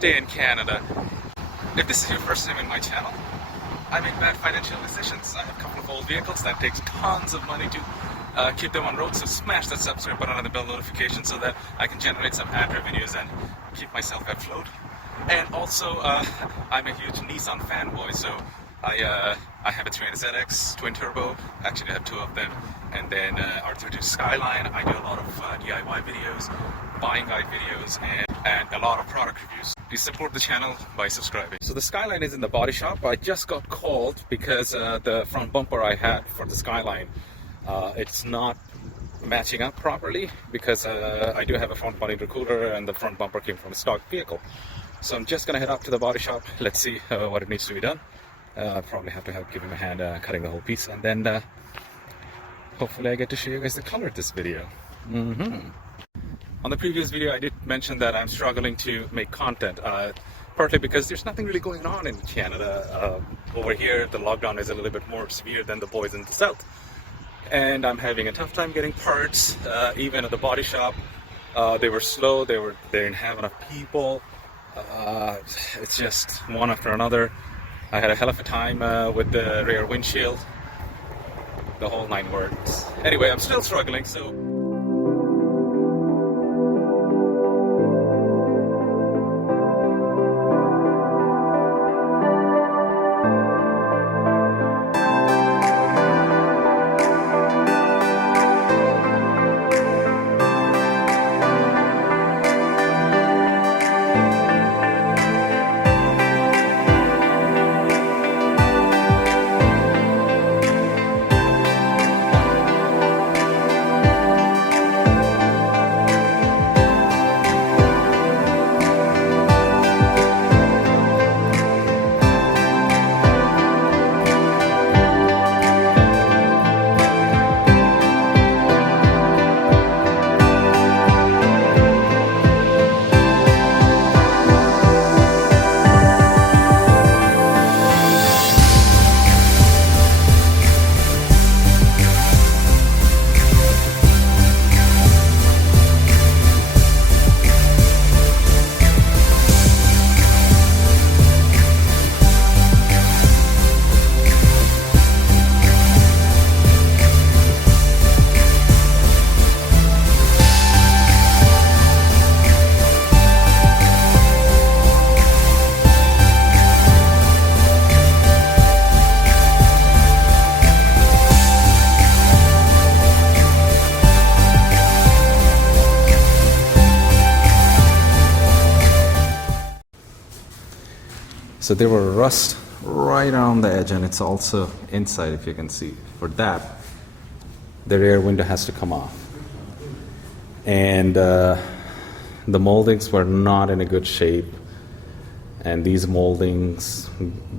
stay in Canada. If this is your first time in my channel, I make bad financial decisions. I have a couple of old vehicles that takes tons of money to keep them on road, so smash that subscribe button and the bell notification so that I can generate some ad revenues and keep myself afloat. And also, I'm a huge Nissan fanboy, so I have a 300ZX twin turbo. Actually, I have two of them, and then R32 Skyline. I do a lot of DIY videos, buying guide videos, and a lot of product reviews. Please support the channel by subscribing. So the Skyline is in the body shop. I just got called because the front bumper I had for the Skyline, it's not matching up properly because I do have a front body intercooler and the front bumper came from a stock vehicle. So I'm just gonna head up to the body shop. Let's see what it needs to be done. I'll probably have to give him a hand cutting the whole piece, and then hopefully I get to show you guys the color of this video. On the previous video I did mention that I'm struggling to make content, partly because there's nothing really going on in Canada. Over here the lockdown is a little bit more severe than the boys in the south, and I'm having a tough time getting parts. Even at the body shop, they were slow, they didn't have enough people. It's just one after another. I had a hell of a time with the rear windshield, the whole 9 words. Anyway, I'm still struggling, so so there were rust right around the edge, and it's also inside, if you can see. For that, the rear window has to come off, and the moldings were not in a good shape. And these moldings,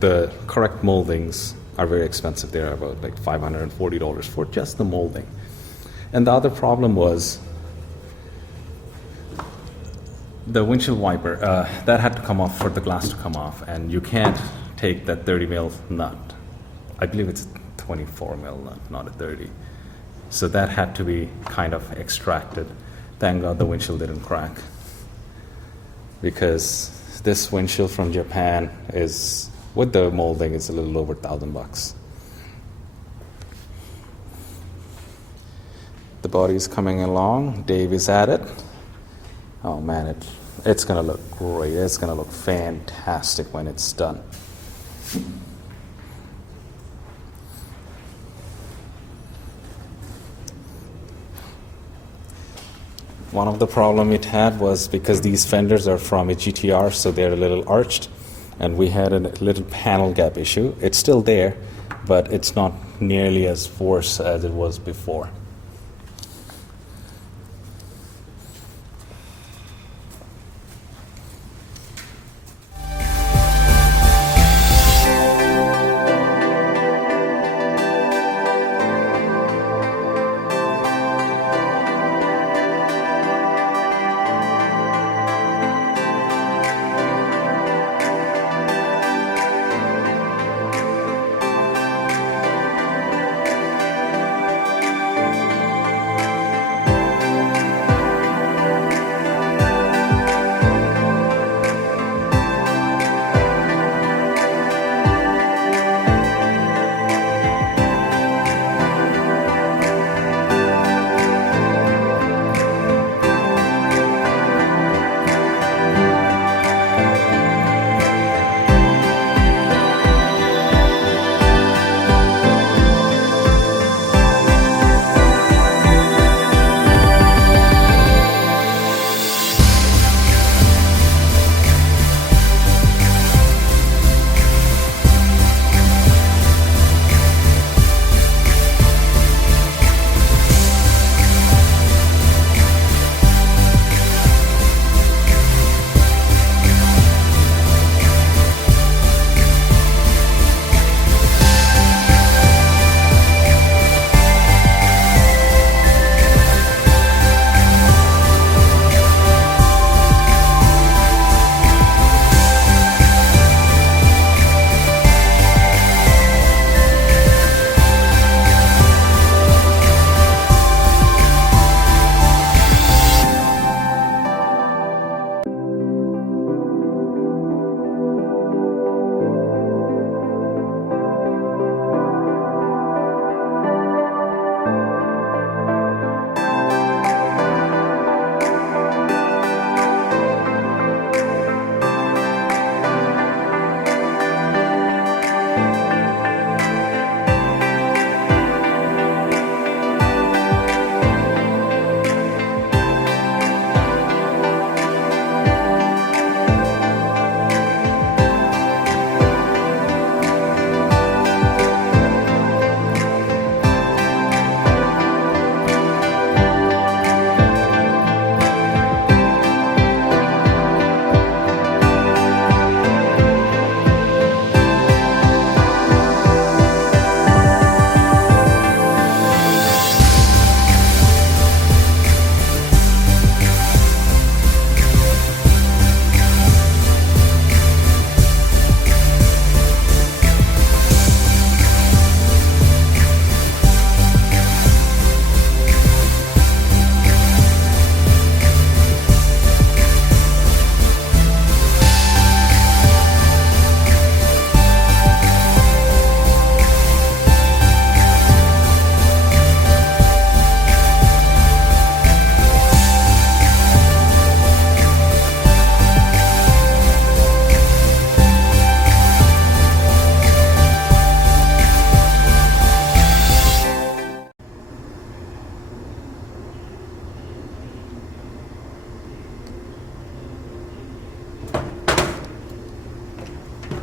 the correct moldings, are very expensive. They're about like $540 for just the molding. And the other problem was the windshield wiper, that had to come off for the glass to come off, and you can't take that 30 mil nut. I believe it's a 24 mil nut, not a 30. So that had to be kind of extracted. Thank God the windshield didn't crack, because this windshield from Japan is, with the molding, it's a little over $1,000. The body is coming along. Dave is at it. Oh man, it's gonna look great. It's gonna look fantastic when it's done. One of the problem it had was because these fenders are from a GTR, so they're a little arched, and we had a little panel gap issue. It's still there, but it's not nearly as forced as it was before.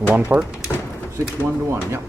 One part? 6-1 to 1, yep.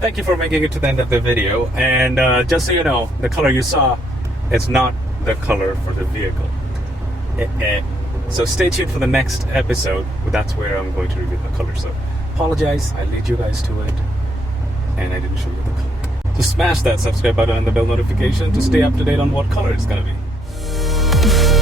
Thank you for making it to the end of the video, and just so you know, the color you saw is not the color for the vehicle. So stay tuned for the next episode, that's where I'm going to reveal the color. So apologize, I lead you guys to it and I didn't show you the color. So smash that subscribe button and the bell notification to stay up to date on what color it's gonna be.